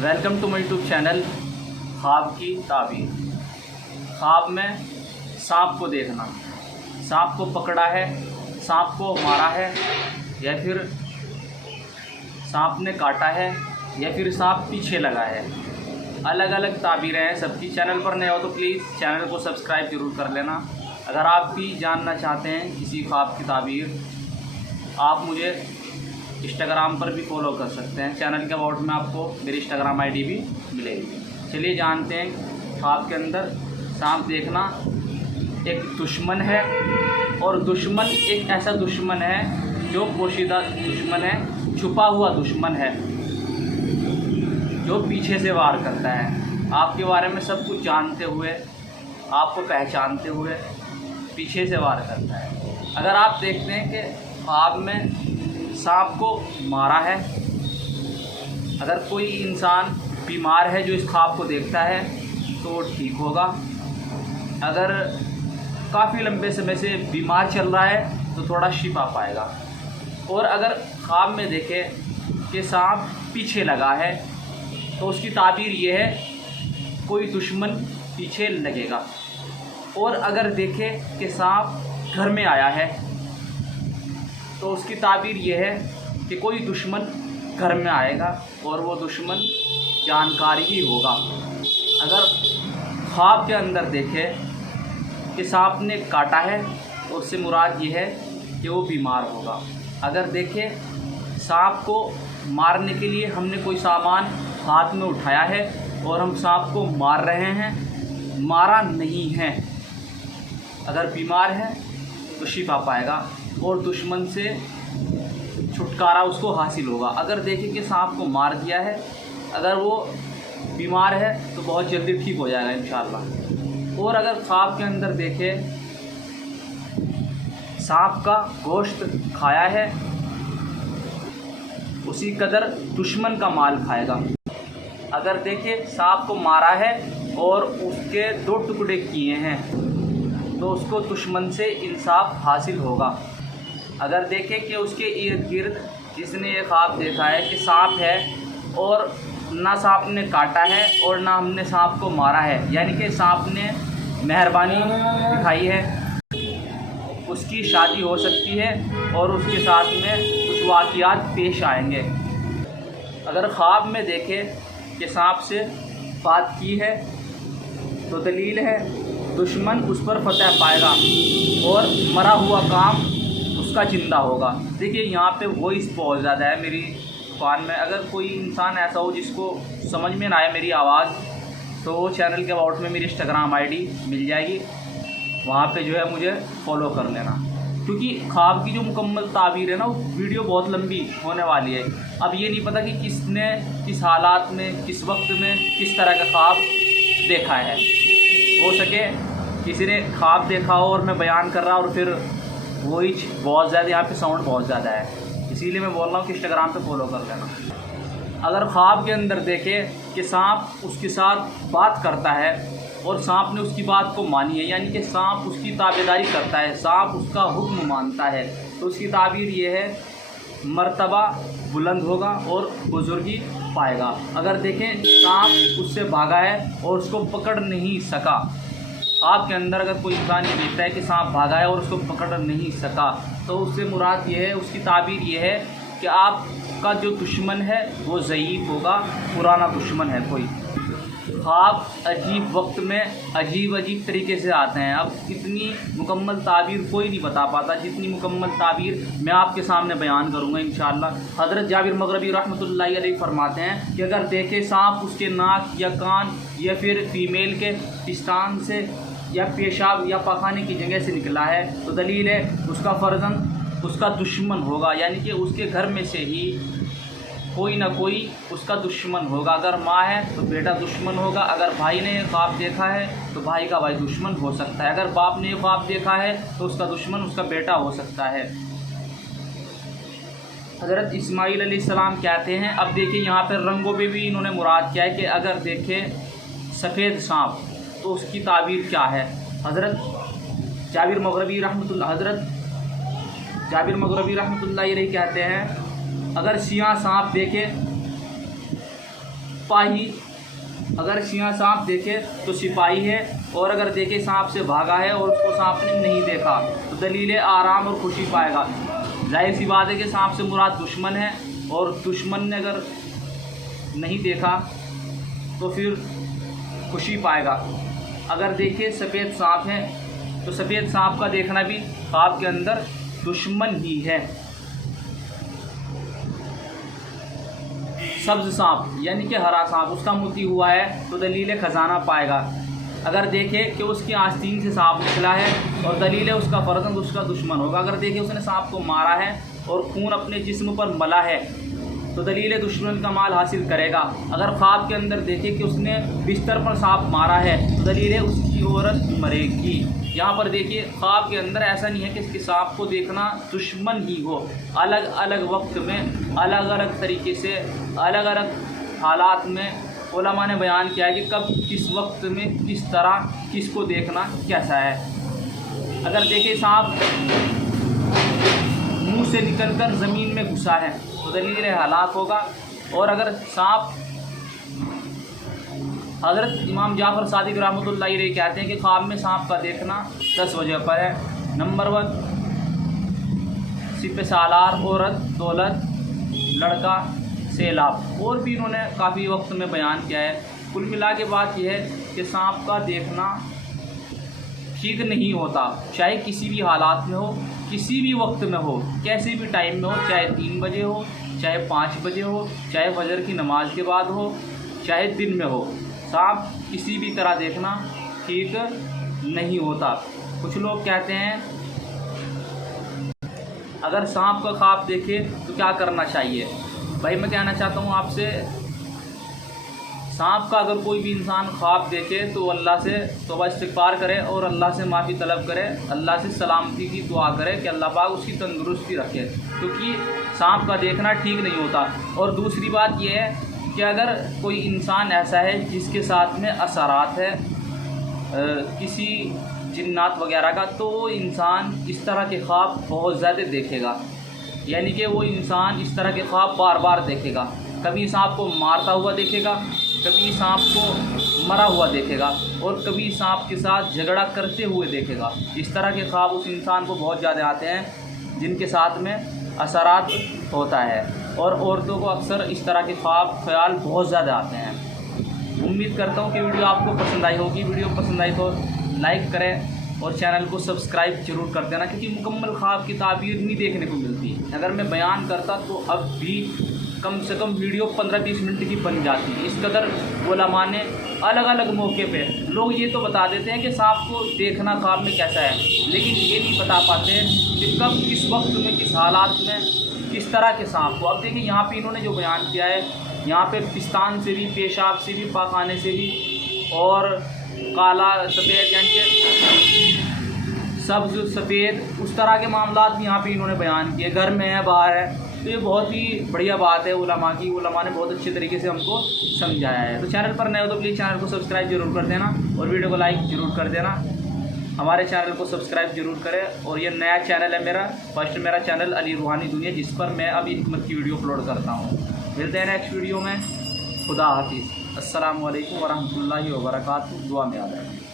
Welcome to my YouTube channel ख्वाब की ताबीर। ख्वाब में सांप को देखना, सांप को पकड़ा है, सांप को मारा है, या फिर सांप ने काटा है, या फिर सांप पीछे लगा है। अलग अलग ताबीरें हैं सबकी। चैनल पर नए हो तो प्लीज़ चैनल को सब्सक्राइब ज़रूर कर लेना। अगर आप भी जानना चाहते हैं किसी ख्वाब की ताबीर, आप मुझे इंस्टाग्राम पर भी फॉलो कर सकते हैं। चैनल के अबाउट में आपको मेरी इंस्टाग्राम आईडी भी मिलेगी। चलिए जानते हैं। ख्वाब के अंदर सांप देखना एक दुश्मन है, और दुश्मन एक ऐसा दुश्मन है जो पोशीदा दुश्मन है, छुपा हुआ दुश्मन है, जो पीछे से वार करता है। आपके बारे में सब कुछ जानते हुए, आपको पहचानते हुए पीछे से वार करता है। अगर आप देखते हैं कि ख्वाब में सांप को मारा है, अगर कोई इंसान बीमार है जो इस ख्वाब को देखता है तो वो ठीक होगा। अगर काफ़ी लंबे समय से बीमार चल रहा है तो थोड़ा शिफा पाएगा। और अगर ख्वाब में देखे कि सांप पीछे लगा है तो उसकी ताबीर ये है कोई दुश्मन पीछे लगेगा। और अगर देखे कि सांप घर में आया है तो उसकी ताबीर ये है कि कोई दुश्मन घर में आएगा और वो दुश्मन जानकारी ही होगा। अगर ख्वाब के अंदर देखे कि सांप ने काटा है तो उससे मुराद ये है कि वो बीमार होगा। अगर देखे सांप को मारने के लिए हमने कोई सामान हाथ में उठाया है और हम सांप को मार रहे हैं, मारा नहीं है, अगर बीमार है तो शिफा पाएगा और दुश्मन से छुटकारा उसको हासिल होगा। अगर देखें कि सांप को मार दिया है, अगर वो बीमार है तो बहुत जल्दी ठीक हो जाएगा इंशाअल्लाह। और अगर ख्वाब के अंदर देखे सांप का गोश्त खाया है, उसी कदर दुश्मन का माल खाएगा। अगर देखे सांप को मारा है और उसके 2 टुकड़े किए हैं तो उसको दुश्मन से इंसाफ हासिल होगा। अगर देखें कि उसके इर्द गिर्द जिसने ये ख्वाब देखा है कि सांप है और ना सांप ने काटा है और ना हमने सांप को मारा है, यानी कि सांप ने मेहरबानी दिखाई है, उसकी शादी हो सकती है और उसके साथ में कुछ वाक़ियात पेश आएंगे। अगर ख्वाब में देखें कि सांप से बात की है तो दलील है दुश्मन उस पर फतह पाएगा और मरा हुआ काम उसका जिंदा होगा। देखिए यहाँ पे वॉइस बहुत ज़्यादा है मेरी फ़ोन में। अगर कोई इंसान ऐसा हो जिसको समझ में ना आए मेरी आवाज़, तो चैनल के अबाउट में मेरी इंस्टाग्राम आईडी मिल जाएगी, वहाँ पे जो है मुझे फॉलो कर लेना। क्योंकि ख्वाब की जो मुकम्मल ताबीर है ना, वो वीडियो बहुत लंबी होने वाली है। अब ये नहीं पता कि किसने किस हालात में, किस वक्त में, किस तरह का ख्वाब देखा है। हो सके किसी ने ख्वाब देखा हो और मैं बयान कर रहा हूँ और फिर वही बहुत ज़्यादा, यहाँ पे साउंड बहुत ज़्यादा है, इसीलिए मैं बोल रहा हूँ कि इंस्टाग्राम पे फॉलो कर लेना। अगर ख्वाब के अंदर देखे कि सांप उसके साथ बात करता है और सांप ने उसकी बात को मानी है, यानी कि सांप उसकी ताबेदारी करता है, सांप उसका हुक्म मानता है, तो उसकी ताबीर ये है मर्तबा बुलंद होगा और बुजुर्गी पाएगा। अगर देखें सांप उससे भागा है और उसको पकड़ नहीं सका, आपके अंदर अगर कोई इंसान ये देखता है कि सांप भागा है और उसको पकड़ नहीं सका, तो उससे मुराद ये है, उसकी ताबीर ये है कि आपका जो दुश्मन है वो ज़ईफ़ होगा, पुराना दुश्मन है कोई। ख्वाब अजीब वक्त में अजीब अजीब तरीके से आते हैं। अब इतनी मुकम्मल ताबीर कोई नहीं बता पाता जितनी मुकम्मल ताबीर मैं आपके सामने बयान करूँगा इंशाअल्लाह। हज़रत जाबिर मग़रिबी रहमतुल्लाहि अलैहि फरमाते हैं कि अगर देखे सांप उसके नाक या कान या फिर फीमेल के पिस्तान से या पेशाब या पखाने की जगह से निकला है तो दलील है उसका फ़र्जंद उसका दुश्मन होगा, यानी कि उसके घर में से ही कोई ना कोई उसका दुश्मन होगा। अगर माँ है तो बेटा दुश्मन होगा, अगर भाई ने ख्वाब देखा है तो भाई का भाई दुश्मन हो सकता है, अगर बाप ने ख्वाब देखा है तो उसका दुश्मन उसका बेटा हो सकता है। हज़रत इस्माईल अलैहिस्सलाम कहते हैं, अब देखिए यहाँ पर रंगों पे भी इन्होंने मुराद किया है कि अगर देखे सफ़ेद सांप तो उसकी ताबीर क्या है। हज़रत जाबिर मग़रिबी रहमतुल्लाहि अलैहि कहते हैं अगर सियाह सांप देखे सिपाही, अगर यहाँ सांप देखे तो सिपाही है, और अगर देखे सांप से भागा है और उसको सांप ने नहीं देखा तो दलील आराम और खुशी पाएगा। जाहिर सी बात है कि सांप से मुराद दुश्मन है, और दुश्मन ने अगर नहीं देखा तो फिर खुशी पाएगा। अगर देखे सफ़ेद सांप है तो सफ़ेद सांप का देखना भी ख्वाब के अंदर दुश्मन ही है। सब्ज़ सांप यानी कि हरा सांप, उसका मोती हुआ है तो दलील खजाना पाएगा। अगर देखे कि उसकी आस्तीन से सांप निकला है और दलील है उसका फर्जंद उसका दुश्मन होगा। अगर देखे उसने सांप को मारा है और खून अपने जिस्म पर मला है तो दलील दुश्मन का माल हासिल करेगा। अगर ख्वाब के अंदर देखे कि उसने बिस्तर पर सांप मारा है तो दलील है उसकी औरत मरेगी। यहाँ पर देखिए ख्वाब के अंदर ऐसा नहीं है कि इसके सांप को देखना दुश्मन ही हो। अलग अलग वक्त में अलग अलग तरीके से अलग अलग हालात में उलमा ने बयान किया है कि कब किस वक्त में किस तरह किसको देखना कैसा है। अगर देखें सांप मुंह से निकलकर ज़मीन में घुसा है तो दलील हलाक होगा। और अगर सांप, हज़रत इमाम जाफ़र सादिक रहमतुल्लाह अलैह कहते हैं कि ख्वाब में सांप का देखना 10 वजह पर है। नंबर 1 सिपह सालार, औरत, दौलत, लड़का, सैलाब। और भी इन्होंने काफ़ी वक्त में बयान किया है। कुल मिला के बात यह है कि सांप का देखना ठीक नहीं होता, चाहे किसी भी हालात में हो, किसी भी वक्त में हो, कैसे भी टाइम में हो, चाहे 3 बजे हो, चाहे 5 बजे हो, चाहे फजर की नमाज के बाद हो, चाहे दिन में हो। सांप किसी भी तरह देखना ठीक नहीं होता। कुछ लोग कहते हैं अगर सांप का ख्वाब देखे तो क्या करना चाहिए। भाई मैं कहना चाहता हूँ आपसे, सांप का अगर कोई भी इंसान ख्वाब देखे तो अल्लाह से तौबा इस्तिग़फ़ार करे और अल्लाह से माफ़ी तलब करे, अल्लाह से सलामती की दुआ करे कि अल्लाह पाक उसकी तंदुरुस्ती रखे, क्योंकि सांप का देखना ठीक नहीं होता। और दूसरी बात यह है कि अगर कोई इंसान ऐसा है जिसके साथ में असरात है किसी जिन्नात वगैरह का, तो वो इंसान इस तरह के ख्वाब बहुत ज़्यादा देखेगा। यानी कि वो इंसान इस तरह के ख्वाब बार बार देखेगा। कभी सांप को मारता हुआ देखेगा, कभी सांप को मरा हुआ देखेगा, और कभी सांप के साथ झगड़ा करते हुए देखेगा। इस तरह के ख्वाब उस इंसान को बहुत ज़्यादा आते हैं जिनके साथ में असरात होता है। और औरतों को अक्सर इस तरह के ख्याल बहुत ज़्यादा आते हैं। उम्मीद करता हूँ कि वीडियो आपको पसंद आई होगी। वीडियो पसंद आई तो लाइक करें और चैनल को सब्सक्राइब जरूर कर देना, क्योंकि मुकम्मल ख्वाब की ताबीर नहीं देखने को मिलती। अगर मैं बयान करता तो अब भी कम से कम वीडियो 15-20 मिनट की बन जाती है। इस कदर उलमा ने अलग अलग मौके पे, लोग ये तो बता देते हैं कि सांप को देखना ख्वाब में कैसा है, लेकिन ये नहीं बता पाते कि कब किस वक्त में किस हालात में किस तरह के सांप को। अब देखिए यहाँ पे इन्होंने जो बयान किया है, यहाँ पे पिस्तान से भी, पेशाब से भी, पाखाने से भी, और काला सफ़ेद यानी कि सब्ज़ सफ़ेद, उस तरह के मामला भी यहाँ पे इन्होंने बयान किए। घर में है, बाहर है, तो ये बहुत ही बढ़िया बात है उलमा की। उलमा ने बहुत अच्छे तरीके से हमको समझाया है। तो चैनल पर नए हो तो प्लीज़ चैनल को सब्सक्राइब जरूर कर देना और वीडियो को लाइक ज़रूर कर देना। हमारे चैनल को सब्सक्राइब जरूर करें। और ये नया चैनल है मेरा, फर्स्ट मेरा चैनल अली रूहानी दुनिया, जिस पर मैं अभी हिकमत की वीडियो अपलोड करता हूँ। मिलते हैं नेक्स्ट वीडियो में। खुदा हाफिज़। अस्सलामु अलैकुम वरहमतुल्लाहि वबरकातुहू। दुआ में याद रखें।